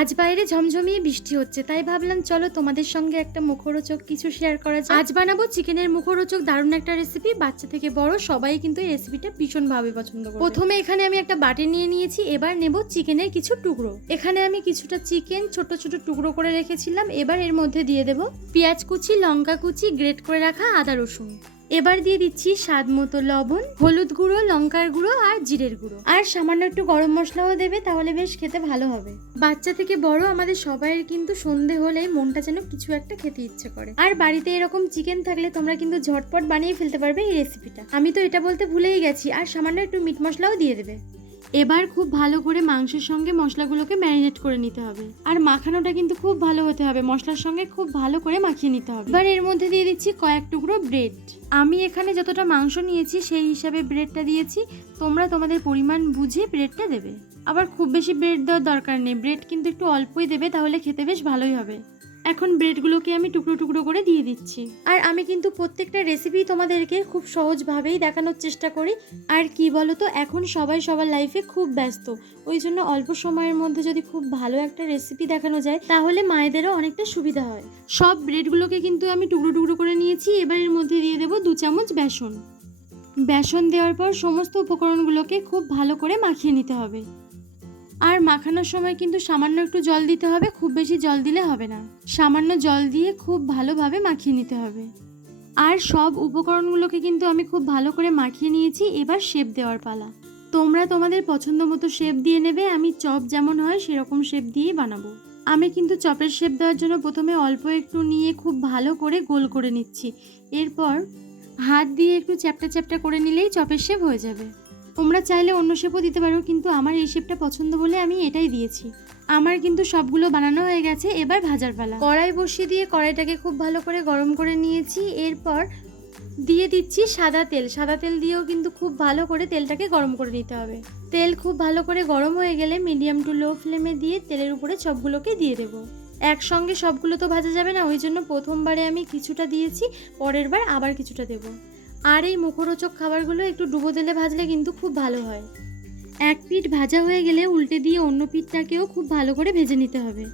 আজ বাইরে ঝমঝমিয়ে বৃষ্টি হচ্ছে, তাই ভাবলাম চলো তোমাদের সঙ্গে একটা মুখরোচক কিছু শেয়ার করা যায়। আজ বানাবো চিকেনের মুখরোচক দারুণ একটা রেসিপি। বাচ্চা থেকে বড় সবাই কিন্তু এই রেসিপিটা ভীষণভাবে পছন্দ করে। প্রথমে এখানে আমি একটা বাটি নিয়ে নিয়েছি, এবার নেব চিকেনের কিছু টুকরো। এখানে আমি কিছুটা চিকেন ছোট ছোট টুকরো করে রেখেছিলাম। এবার এর মধ্যে দিয়ে দেব পেঁয়াজ কুচি, লঙ্কা কুচি, গ্রেট করে রাখা আদা রসুন। এবার দিয়ে দিচ্ছি স্বাদ মতো লবণ, হলুদ গুঁড়ো, লঙ্কার গুঁড়ো আর জিরের গুঁড়ো, আর সামান্য একটু গরম মশলাও দেবে, তাহলে বেশ খেতে ভালো হবে। বাচ্চা থেকে বড় আমাদের সবাইয়ের কিন্তু সন্ধে হলেই মনটা যেন কিছু একটা খেতে ইচ্ছে করে। আর বাড়িতে এরকম চিকেন থাকলে তোমরা কিন্তু ঝটপট বানিয়ে ফেলতে পারবে এই রেসিপিটা। আমি তো এটা বলতে ভুলেই গেছি। আর সামান্য একটু মিট মশলাও দিয়ে দেবে। এবার খুব ভালো করে মাংসের সঙ্গে মশলাগুলোকে ম্যারিনেট করে নিতে হবে। আর মাখানোটা কিন্তু খুব ভালো হতে হবে, মশলার সঙ্গে খুব ভালো করে মাখিয়ে নিতে হবে। এবার এর মধ্যে দিয়ে দিচ্ছি কয়েক টুকরো ব্রেড। আমি এখানে যতটা মাংস নিয়েছি সেই হিসাবে ব্রেডটা দিয়েছি। তোমরা তোমাদের পরিমাণ বুঝে ব্রেডটা দেবে। আবার খুব বেশি ব্রেড দেওয়ার দরকার নেই, ব্রেড কিন্তু একটু অল্পই দেবে, তাহলে খেতে বেশ ভালোই হবে। এখন ব্রেডগুলোকে আমি টুকরো টুকরো করে দিয়ে দিচ্ছি। আর আমি কিন্তু প্রত্যেকটা রেসিপি তোমাদেরকে খুব সহজভাবেই দেখানোর চেষ্টা করি। আর কি বলো তো, এখন সবাই সবার লাইফে খুব ব্যস্ত, ওই জন্য অল্প সময়ের মধ্যে যদি খুব ভালো একটা রেসিপি দেখানো যায় তাহলে মায়েদেরও অনেকটা সুবিধা হয়। সব ব্রেডগুলোকে কিন্তু আমি টুকরো টুকরো করে নিয়েছি। এবার এর মধ্যে দিয়ে দেবো 2 চামচ বেসন। বেসন দেওয়ার পর সমস্ত উপকরণগুলোকে খুব ভালো করে মাখিয়ে নিতে হবে। আর মাখানোর সময় কিন্তু সামান্য একটু জল দিতে হবে, খুব বেশি জল দিলে হবে না। সামান্য জল দিয়ে খুব ভালোভাবে মাখিয়ে নিতে হবে। আর সব উপকরণগুলোকে কিন্তু আমি খুব ভালো করে মাখিয়ে নিয়েছি। এবার শেপ দেওয়ার পালা। তোমরা তোমাদের পছন্দ মতো শেপ দিয়ে নেবে। আমি চপ যেমন হয় সেরকম শেপ দিয়েই বানাবো। আমি কিন্তু চপের শেপ দেওয়ার জন্য প্রথমে অল্প একটু নিয়ে খুব ভালো করে গোল করে নিচ্ছি। এরপর হাত দিয়ে একটু চ্যাপটা চ্যাপটা করে নিলেই চপের শেপ হয়ে যাবে। তোমরা চাইলে অন্য শেপও দিতে পারো, কিন্তু আমার এই শেপটা পছন্দ বলে আমি এটাই দিয়েছি। আমার কিন্তু সবগুলো বানানো হয়ে গেছে। এবার ভাজার পালা। কড়াই বসিয়ে দিয়ে কড়াইটাকে খুব ভালো করে গরম করে নিয়েছি। এরপর দিয়ে দিচ্ছি সাদা তেল। সাদা তেল দিয়েও কিন্তু খুব ভালো করে তেলটাকে গরম করে নিতে হবে। তেল খুব ভালো করে গরম হয়ে গেলে মিডিয়াম টু লো ফ্লেমে দিয়ে তেলের উপরে চপগুলোকে দিয়ে দেবো। একসঙ্গে সবগুলো তো ভাজা যাবে না, ওই জন্য প্রথমবারে আমি কিছুটা দিয়েছি, পরের বার আবার কিছুটা দেবো। আর এই মুখরোচক খাবারগুলো একটু ডুবো তেলে ভাজলে কিন্তু খুব ভালো হয়। এক পিঠ ভাজা হয়ে গেলে উল্টে দিয়ে অন্য পিঠটাকেও খুব ভালো করে ভেজে নিতে হবে।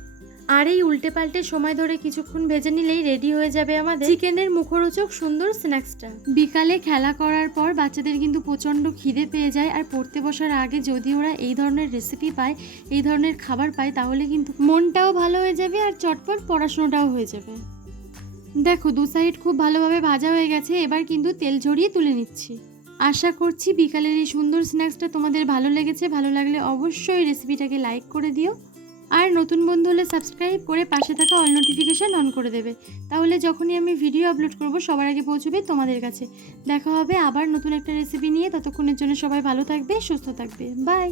আর এই উল্টে পাল্টে সময় ধরে কিছুক্ষণ ভেজে নিলেই রেডি হয়ে যাবে আমাদের চিকেনের মুখরোচক সুন্দর স্ন্যাক্সটা। বিকালে খেলা করার পর বাচ্চাদের কিন্তু প্রচণ্ড খিদে পেয়ে যায়। আর পড়তে বসার আগে যদি ওরা এই ধরনের রেসিপি পায়, এই ধরনের খাবার পায়, তাহলে কিন্তু মনটাও ভালো হয়ে যাবে আর চটপট পড়াশোনাটাও হয়ে যাবে। দেখো, 2 সাইড খুব ভালোভাবে ভাজা হয়ে গেছে। এবার কিন্তু তেল ঝরিয়ে তুলে নিচ্ছি। আশা করছি বিকালের এই সুন্দর স্ন্যাক্সটা তোমাদের ভালো লেগেছে। ভালো লাগলে অবশ্যই রেসিপিটাকে লাইক করে দিও। আর নতুন বন্ধু হলে সাবস্ক্রাইব করে পাশে থাকা অল নোটিফিকেশান অন করে দেবে, তাহলে যখনই আমি ভিডিও আপলোড করব সবার আগে পৌঁছবে তোমাদের কাছে। দেখা হবে আবার নতুন একটা রেসিপি নিয়ে। ততক্ষণের জন্য সবাই ভালো থাকবে, সুস্থ থাকবে। বাই।